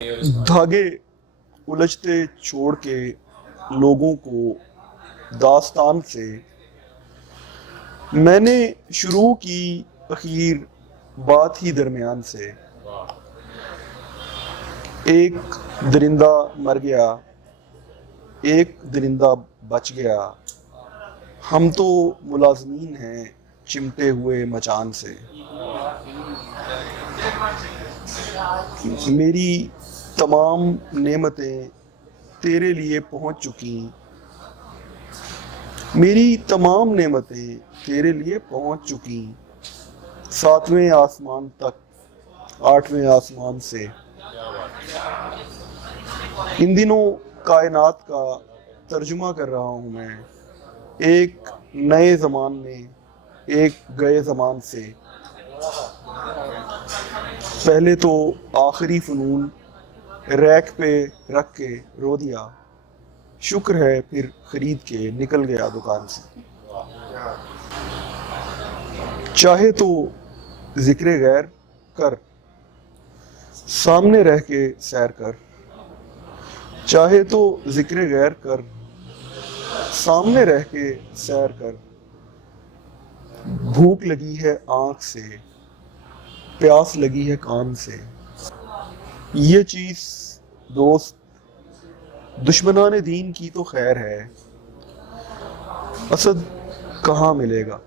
धागे उलझते छोड़ के लोगों को दास्तान से मैंने शुरू की अखीर बात ही दरमियान से। एक दरिंदा मर गया, एक दरिंदा बच गया, हम तो मुलाज़मीन हैं चिमटे हुए मचान से। मेरी तमाम नेमतें तेरे लिए पहुंच चुकी, मेरी तमाम नेमतें तेरे लिए पहुंच चुकी, सातवें आसमान तक आठवें आसमान से। इन दिनों कायनात का तर्जुमा कर रहा हूँ मैं, एक नए ज़मान में एक गए ज़मान से। पहले तो आखिरी फ़नून रैक पे रख के रो दिया, शुक्र है फिर खरीद के निकल गया दुकान से। चाहे तो जिक्र गैर कर, सामने रह के सैर कर। चाहे तो जिक्र गैर कर, सामने रह के सैर कर। भूख लगी है आँख से, प्यास लगी है कान से। ये चीज़ दोस्त दुश्मनाने दीन की तो खैर है, असद कहाँ मिलेगा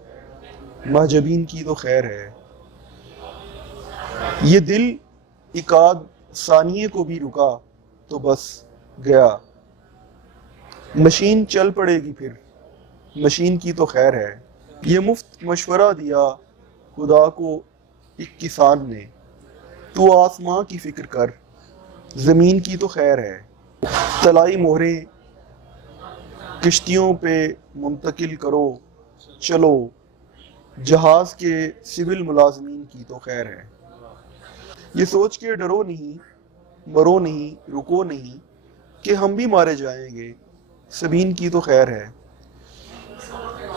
महजबीन की तो खैर है। ये दिल इकाद सानिये को भी रुका तो बस गया, मशीन चल पड़ेगी फिर मशीन की तो खैर है। ये मुफ्त मशवरा दिया खुदा को एक किसान ने, तू आसमां की फिक्र कर ज़मीन की तो खैर है। तलाई मोहरें किश्तियों पे मुंतकिल करो, चलो जहाज़ के सिविल मुलाजमीन की तो खैर है। ये सोच के डरो नहीं, मरो नहीं, रुको नहीं कि हम भी मारे जाएंगे, सबीन की तो खैर है।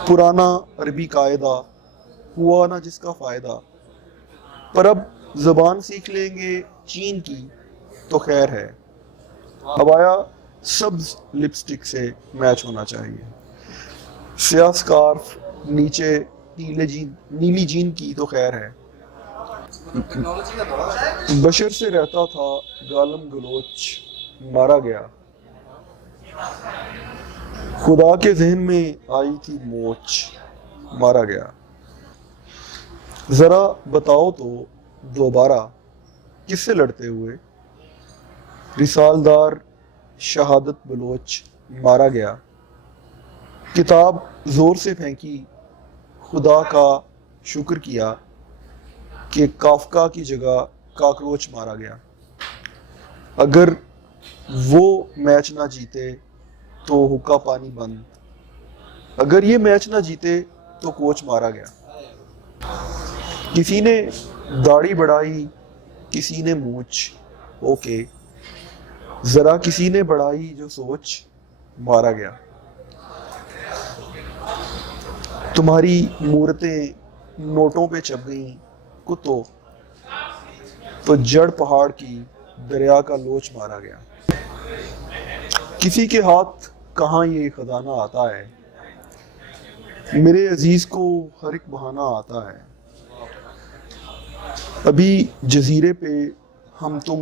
पुराना अरबी कायदा हुआ ना जिसका फ़ायदा, पर अब ज़बान सीख लेंगे चीन की तो खैर है। हवाया सब्ज लिपस्टिक से मैच होना चाहिए, स्याह स्कार्फ नीचे नीली जीन की तो खैर है। बशर से रहता था गालम गलोच, मारा गया, खुदा के जहन में आई थी मोच, मारा गया। जरा बताओ तो दोबारा किससे लड़ते हुए रिसालदार शहादत बलोच, मारा गया। किताब जोर से फेंकी, खुदा का शुक्र किया कि काफका की जगह काकरोच मारा गया। अगर वो मैच ना जीते तो हुक्का पानी बंद, अगर ये मैच ना जीते तो कोच मारा गया। किसी ने दाढ़ी बढ़ाई, किसी ने मूछ, ओके, जरा किसी ने बढ़ाई जो सोच, मारा गया। तुम्हारी मूर्तें नोटों पे छप गईं कुत्तों, तो जड़ पहाड़ की दरिया का लोच, मारा गया। किसी के हाथ कहाँ ये खजाना आता है, मेरे अजीज को हर एक बहाना आता है। अभी जजीरे पे हम तुम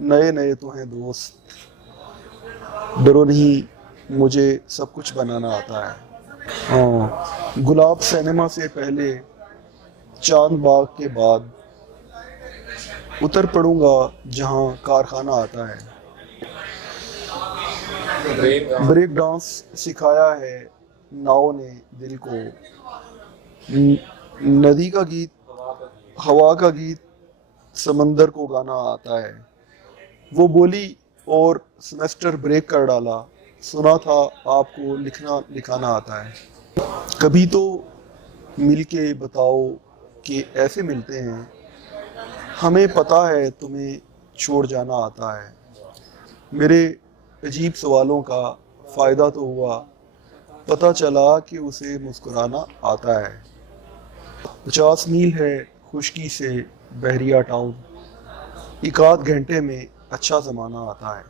नए नए तो हैं दोस्त, डरो नहीं मुझे सब कुछ बनाना आता है। हाँ, गुलाब सिनेमा से पहले चांद बाग के बाद उतर पड़ूंगा जहाँ कारखाना आता है। ब्रेक डांस सिखाया है नाव ने दिल को, नदी का गीत हवा का गीत समंदर को गाना आता है। वो बोली और सेमेस्टर ब्रेक कर डाला, सुना था आपको लिखना लिखाना आता है। कभी तो मिल के बताओ कि ऐसे मिलते हैं, हमें पता है तुम्हें छोड़ जाना आता है। मेरे अजीब सवालों का फ़ायदा तो हुआ, पता चला कि उसे मुस्कुराना आता है। 50 मील है खुशकी से बहरिया टाउन, एक आध घंटे में اچھا زمانہ آتا ہے.